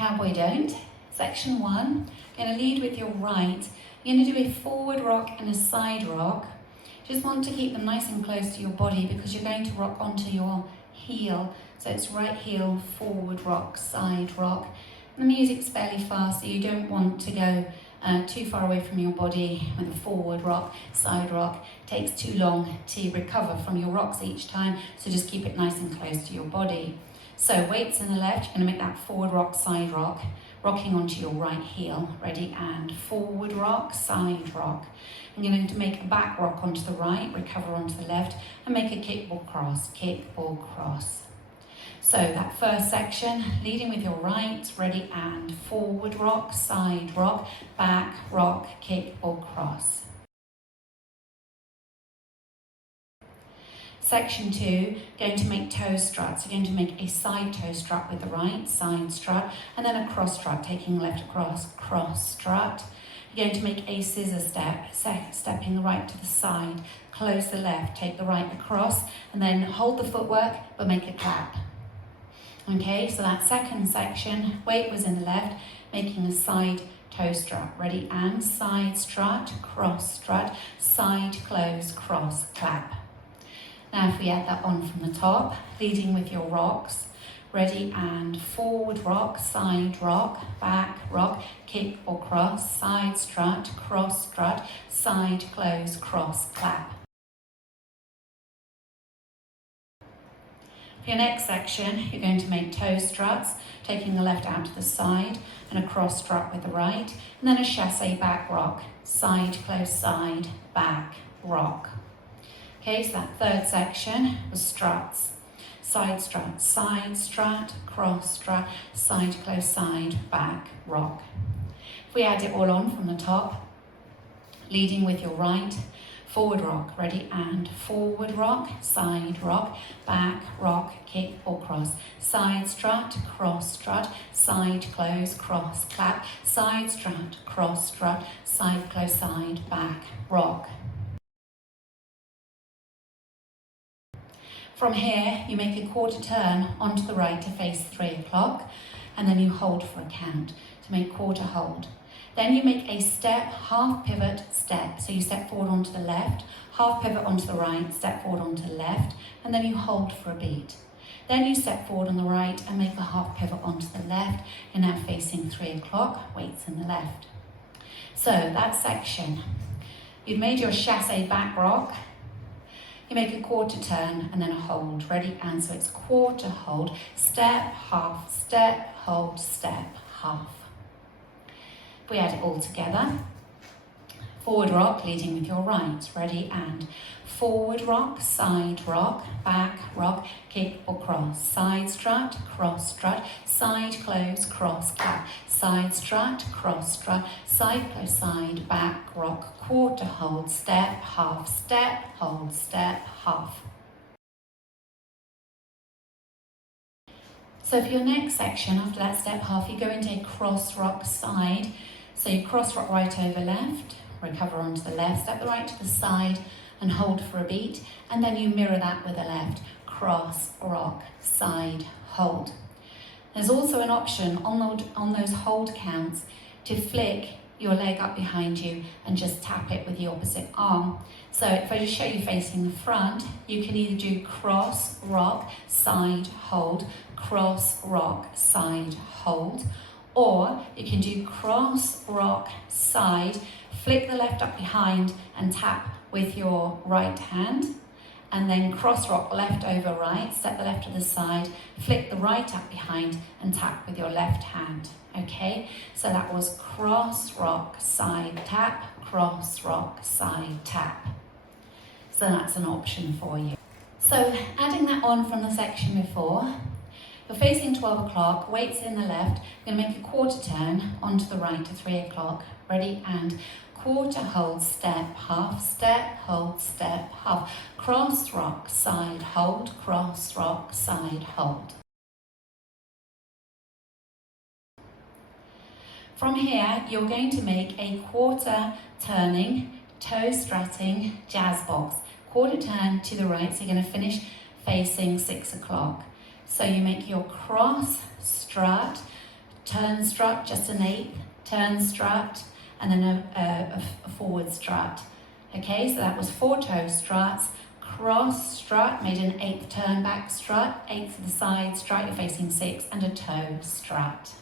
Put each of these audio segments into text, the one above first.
Cowboy don't. Section 1, going to lead with your right. You're going to do a forward rock and a side rock. Just want to keep them nice and close to your body because you're going to rock onto your heel. So it's right heel, forward rock, side rock. And the music's fairly fast, so you don't want to go too far away from your body with a forward rock, side rock. It takes too long to recover from your rocks each time, so just keep it nice and close to your body. So weights in the left, you're going to make that forward rock, side rock, rocking onto your right heel. Ready, and forward rock, side rock. I'm going to make a back rock onto the right, recover onto the left, and make a kickball cross. So that first section, leading with your right, ready, and forward rock, side rock, back rock, kickball cross. Section 2, going to make toe struts. You're going to make a side toe strut with the right, side strut, and then a cross strut, taking left across, cross strut. You're going to make a scissor step, stepping the right to the side, close the left, take the right across, and then hold the footwork, but make a clap. Okay, so that second section, weight was in the left, making a side toe strut. Ready, and side strut, side close, cross, clap. Now if we add that on from the top, leading with your rocks. Ready, and forward rock, side rock, back rock, kick or cross, side strut, side close, cross, clap. For your next section, you're going to make toe struts, taking the left out to the side, and a cross strut with the right, and then a chassé back rock, side close, side, back, rock. Okay, so that third section was struts. Side strut, cross strut, side close, side, back, rock. If we add it all on from the top, leading with your right, forward rock, ready, and forward rock, side rock, back rock, kick or cross, side strut, side close, cross, clap, side strut, side close, side, back, rock. From here, you make a quarter turn onto the right to face 3 o'clock, and then you hold for a count to make quarter hold. Then you make a step, half pivot, step. So you step forward onto the left, half pivot onto the right, step forward onto the left, and then you hold for a beat. Then you step forward on the right and make a half pivot onto the left. You're now facing 3 o'clock, weights in the left. So that section, you've made your chassé back rock. You make a quarter turn and then a hold. Ready, and so it's quarter hold, step, hold, step, half. If we add it all together, forward rock leading with your right. Ready, and forward rock, side rock, back rock, kick or cross, side strut, side close, cross, clap, side strut, side close, side, back rock, quarter hold, step, hold, step, half. So for your next section, after that step half, you go into a cross rock side. So you cross rock right over left, recover onto the left, step the right to the side and hold for a beat, and then you mirror that with the left, cross, rock, side, hold. There's also an option on those hold counts to flick your leg up behind you and just tap it with the opposite arm. So if I just show you facing the front, you can either do cross, rock, side, hold, cross, rock, side, hold, or you can do cross, rock, side, flick the left up behind and tap with your right hand, and then cross rock left over right, step the left to the side, flick the right up behind and tap with your left hand. Okay, so that was cross rock side tap, cross rock side tap. So that's an option for you. So adding that on from the section before, you're facing 12 o'clock, weights in the left, you're going to make a quarter turn onto the right to 3 o'clock. Ready, and quarter hold, step, hold, step, half, cross rock, side, hold, cross rock, side, hold. From here, you're going to make a quarter turning, toe strutting jazz box. Quarter turn to the right, so you're going to finish facing 6 o'clock. So you make your cross strut, turn strut, just an eighth, turn strut, and then a forward strut. Okay, so that was 4 toe struts, cross strut, made an eighth turn back strut, eighth to the side strut, you're facing 6, and a toe strut.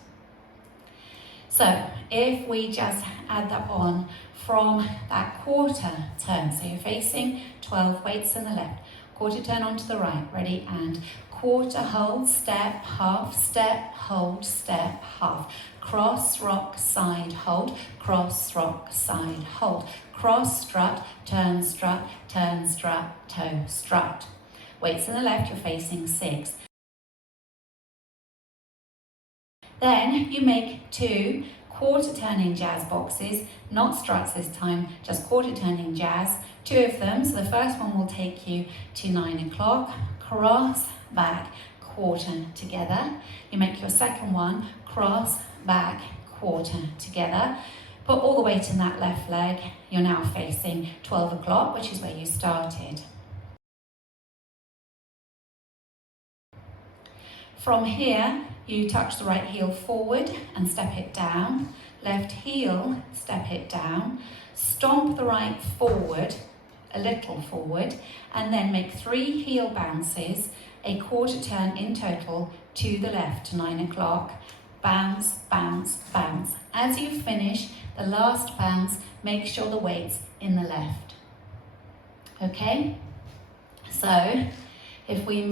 So if we just add that on from that quarter turn, so you're facing 12 weights on the left, quarter turn onto the right, ready, and quarter hold, step, hold, step, half, cross, rock, side, hold, cross, rock, side, hold, cross, strut, toe, strut. Weights on the left, you're facing 6. Then you make 2 quarter turning jazz boxes, not struts this time, just quarter turning jazz, 2 of them. So the first one will take you to 9 o'clock, cross, back, quarter together. You make your second one, cross, back, quarter together. Put all the weight in that left leg. You're now facing 12 o'clock, which is where you started. From here, you touch the right heel forward and step it down. Left heel, step it down. Stomp the right forward, a little forward, and then make 3 heel bounces, a quarter turn in total to the left to 9 o'clock. Bounce, bounce, bounce. As you finish the last bounce, make sure the weight's in the left. Okay? So, if we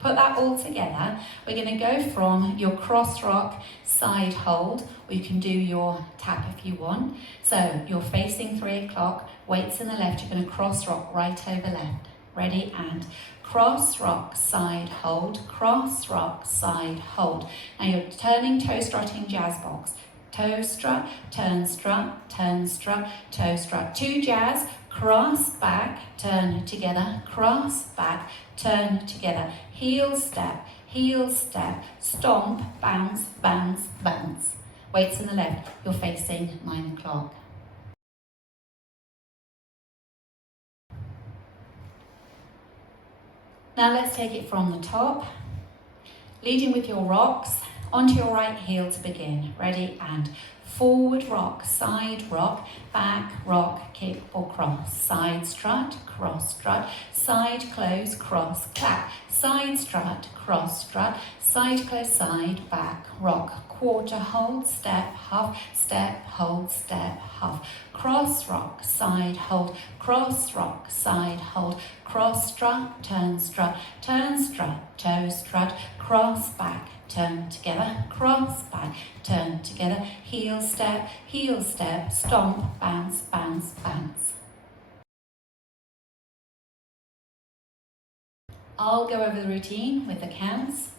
put that all together, we're going to go from your cross rock side hold, or you can do your tap if you want. So you're facing 3 o'clock, weights in the left, you're going to cross rock right over left. Ready, and cross rock side hold, cross rock side hold. Now you're turning toe strutting jazz box. Toe strut, toe strut. 2 jazz, cross, back, turn together, cross, back, turn together. Heel step, stomp, bounce, bounce, bounce. Weights in the left, you're facing 9 o'clock. Now let's take it from the top. Leading with your rocks, onto your right heel to begin. Ready, and forward rock, side rock, back rock, kick or cross. Side strut, cross strut, side close, cross clap. Side strut, cross strut, side close, side, back rock. Quarter hold, step, half, step, hold, step, half. Cross rock, side hold, cross rock, side hold. Cross strut, toe strut, toe strut, cross back, turn together, cross back, turn together, heel step, stomp, bounce, bounce, bounce. I'll go over the routine with the counts.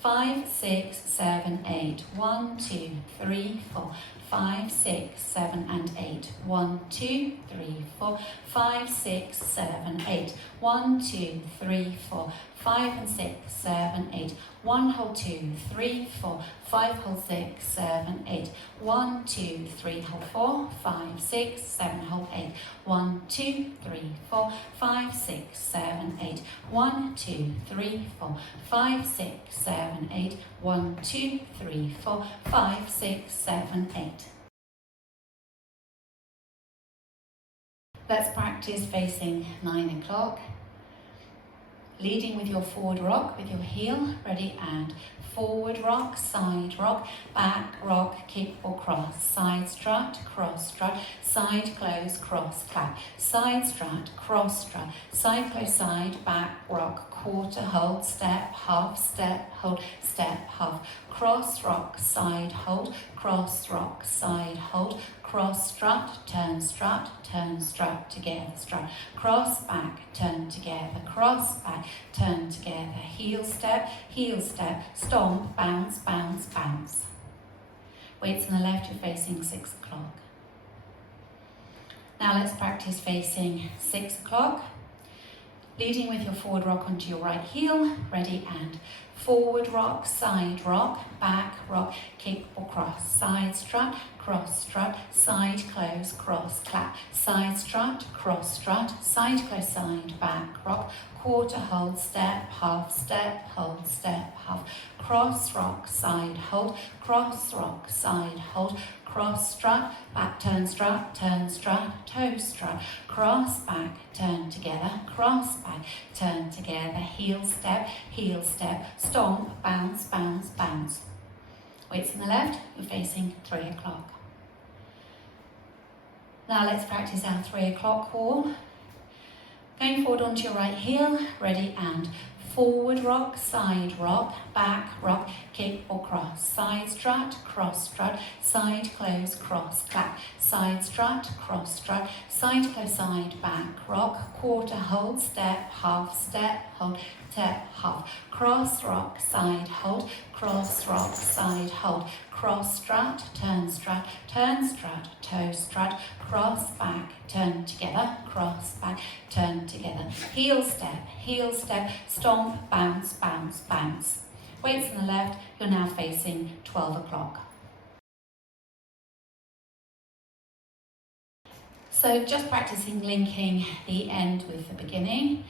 5, 6, 7, 8. 1, 2, 3, 4. 5, 6, 7, and 8. 1, 2, 3, 4. 5, 6, 7, 8. 1, 2, 3, 4. 5 and 6, 7, 8. 1 hold 2, 3, 4. 5 hold 6, 7, 8. 1, 2, 3 hold 4. 5, 6, 7 hold 8. 1, 2, 3, 4. 5, 6, 7, 8. 1, 2, 3, 4. 5, 6, 7, 8. 1, 2, 3, 4. 5, 6, 7, 8. Let's practice facing 9 o'clock. Leading with your forward rock with your heel, ready, and forward rock, side rock, back rock, kick or cross, side strut, cross strut, side close, cross clap, side strut, cross strut, side close, side, back rock, quarter hold, step, half, step, hold, step, half, cross rock, side hold, cross rock, side hold, cross strut, turn strut, together strut, cross back, turn together, cross back, turn together, heel step, stomp, bounce, bounce, bounce. Weights on the left, you're facing 6 o'clock. Now let's practice facing 6 o'clock. Leading with your forward rock onto your right heel, ready, and forward rock, side rock, back rock, kick or cross, side strut, cross strut, side close, cross clap, side strut, cross strut, side close, side back rock, quarter hold, step, half, cross rock, side hold, cross rock, side hold, cross strut, back turn strut, toe strut, cross back, turn together, cross back, turn together, heel step, stomp, bounce, bounce, bounce. Weights on the left, you're facing 3 o'clock. Now let's practice our 3 o'clock wall. Going forward onto your right heel, ready, and forward rock, side rock, back rock, kick or cross, side strut, cross strut, side close, cross clap, side strut, cross strut, side close, side back rock, quarter hold, step, hold, step, half, cross rock, side hold, cross rock, side hold, cross strut, toe strut, cross back, turn together, cross back, turn together, heel step, stomp, bounce, bounce, bounce. Weights on the left, you're now facing 12 o'clock. So just practicing linking the end with the beginning.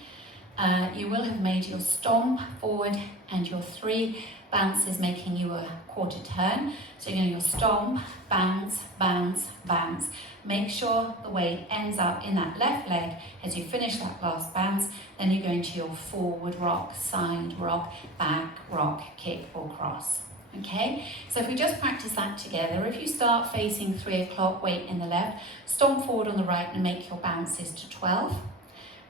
You will have made your stomp forward and your 3 bounces making you a quarter turn. So you're going to your stomp, bounce, bounce, bounce. Make sure the weight ends up in that left leg as you finish that last bounce. Then you're going to your forward rock, side rock, back rock, kick or cross. Okay, so if we just practice that together, if you start facing 3 o'clock, weight in the left, stomp forward on the right and make your bounces to 12.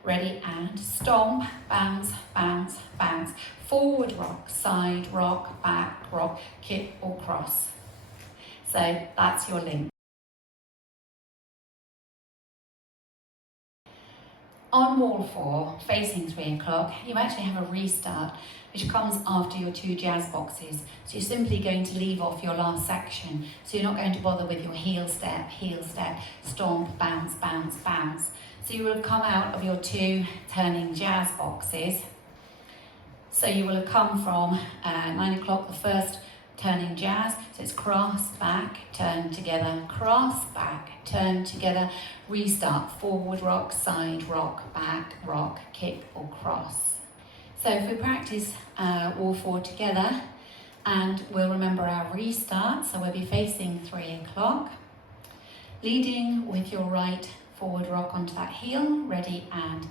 Ready, and stomp, bounce, bounce, bounce, forward rock, side rock, back rock, kick or cross. So that's your link. On wall 4, facing 3 o'clock, you actually have a restart, which comes after your 2 jazz boxes. So you're simply going to leave off your last section. So you're not going to bother with your heel step, stomp, bounce, bounce, bounce. So you will have come out of your 2 turning jazz boxes. So you will have come from 9 o'clock, the first turning jazz. So it's cross, back, turn together, cross, back, turn together, restart, forward rock, side rock, back rock, kick or cross. So if we practice wall 4 together, and we'll remember our restart, so we'll be facing 3 o'clock, leading with your right forward rock onto that heel, ready, and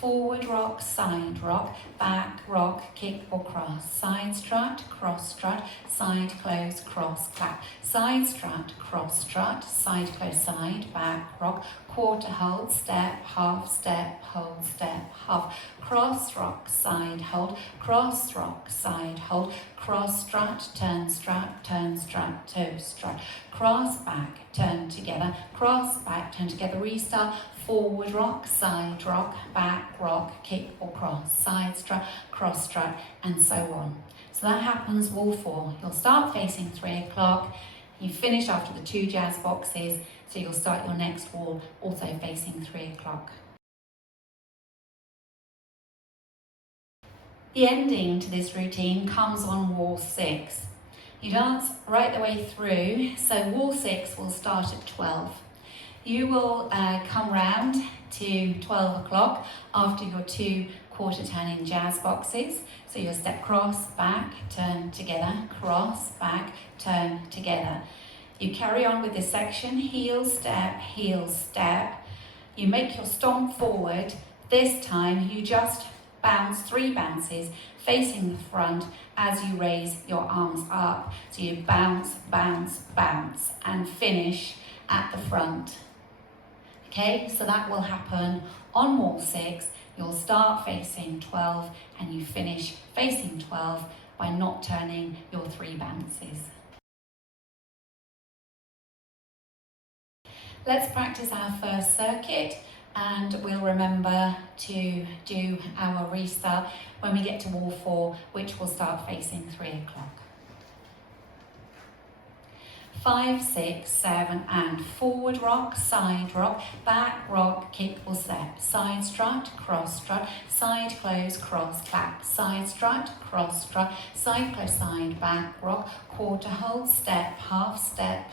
forward rock, side rock, back rock, kick or cross, side strut, cross strut, side close, cross clap, side strut, cross strut, side close, side, back rock, quarter hold, step, hold, step, half, cross rock, side hold, cross rock, side hold, cross strut, toe strut, cross back, turn together, cross back, turn together, restart, forward rock, side rock, back rock, kick or cross, side strut, cross strut, and so on. So that happens wall 4. You'll start facing 3 o'clock, you finish after the 2 jazz boxes, so you'll start your next wall also facing 3 o'clock. The ending to this routine comes on wall 6. You dance right the way through, so wall 6 will start at 12. You will come round to 12 o'clock after your 2 quarter turning jazz boxes. So you'll step cross, back, turn together, cross, back, turn together. You carry on with this section, heel step, you make your stomp forward. This time you just bounce 3 bounces facing the front as you raise your arms up. So you bounce, bounce, bounce and finish at the front. Okay, so that will happen on wall 6. You'll start facing 12 and you finish facing 12 by not turning your 3 bounces. Let's practice our first circuit, and we'll remember to do our restart when we get to wall 4, which will start facing 3 o'clock. 5, 6, 7, and forward rock, side rock, back rock, kick or step, side strut, cross strut, side close, cross clap, side strut, cross strut, side close, side back rock, quarter hold, step, hold, step,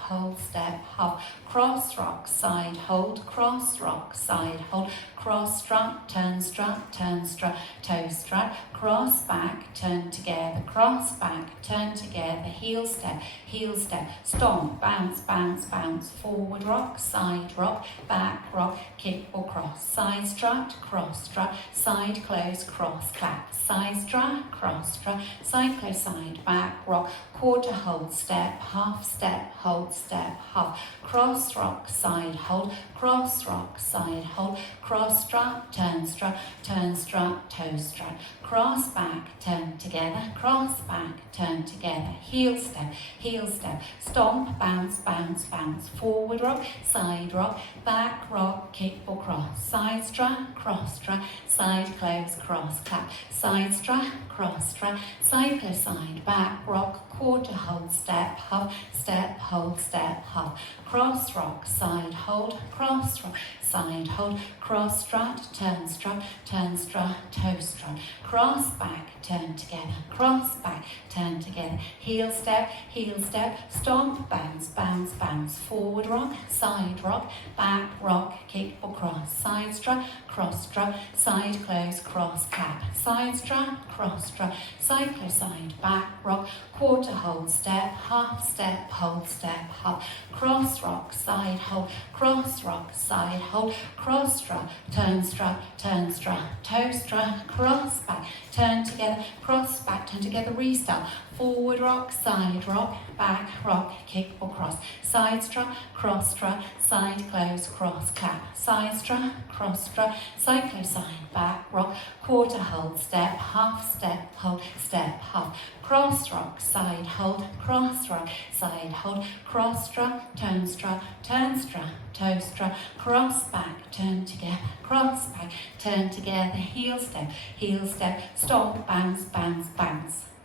half, cross rock, side hold, cross rock, side hold, cross strut, toe strut, cross back, turn together, cross back, turn together, heel step, stomp, bounce, bounce, bounce, forward rock, side rock, back rock, kick or cross, side strut, cross strut, side close, cross clap, side strut, cross strut, side close, side back rock, quarter hold, step, hold, step, half, cross rock, side hold, cross rock, side hold, cross strut, toe strut, cross back, turn together, cross back, turn together, heel step, stomp, bounce, bounce, bounce, forward rock, back rock, kick or cross, side strut, cross strut, side close, cross clap, side strut, cross strut, side close, side back rock, quarter hold, step, hold, step, half, cross rock, side hold, cross rock, side hold, cross strut, toe strut, cross back, turn together, cross back, turn together, heel step, stomp, bounce, bounce, bounce, forward rock, back rock, kick or cross, side strut, cross strut, side close, cross clap, side strut, cross strut, side close, side back rock, quarter hold, step, hold, step, half, cross rock, side hold, cross rock, side hold, cross strut, toe strut, cross back, turn together, cross back, turn together, restart, forward rock, back rock, kick or cross, side strut, cross strut, side close, cross clap, side strut, cross strut, side close, side back rock, quarter hold, step, hold, step, half, cross rock, side hold, cross rock, side hold, cross strut, toe strut, cross back, turn together, cross back, turn together, heel step, stomp, bounce, bounce, bounce.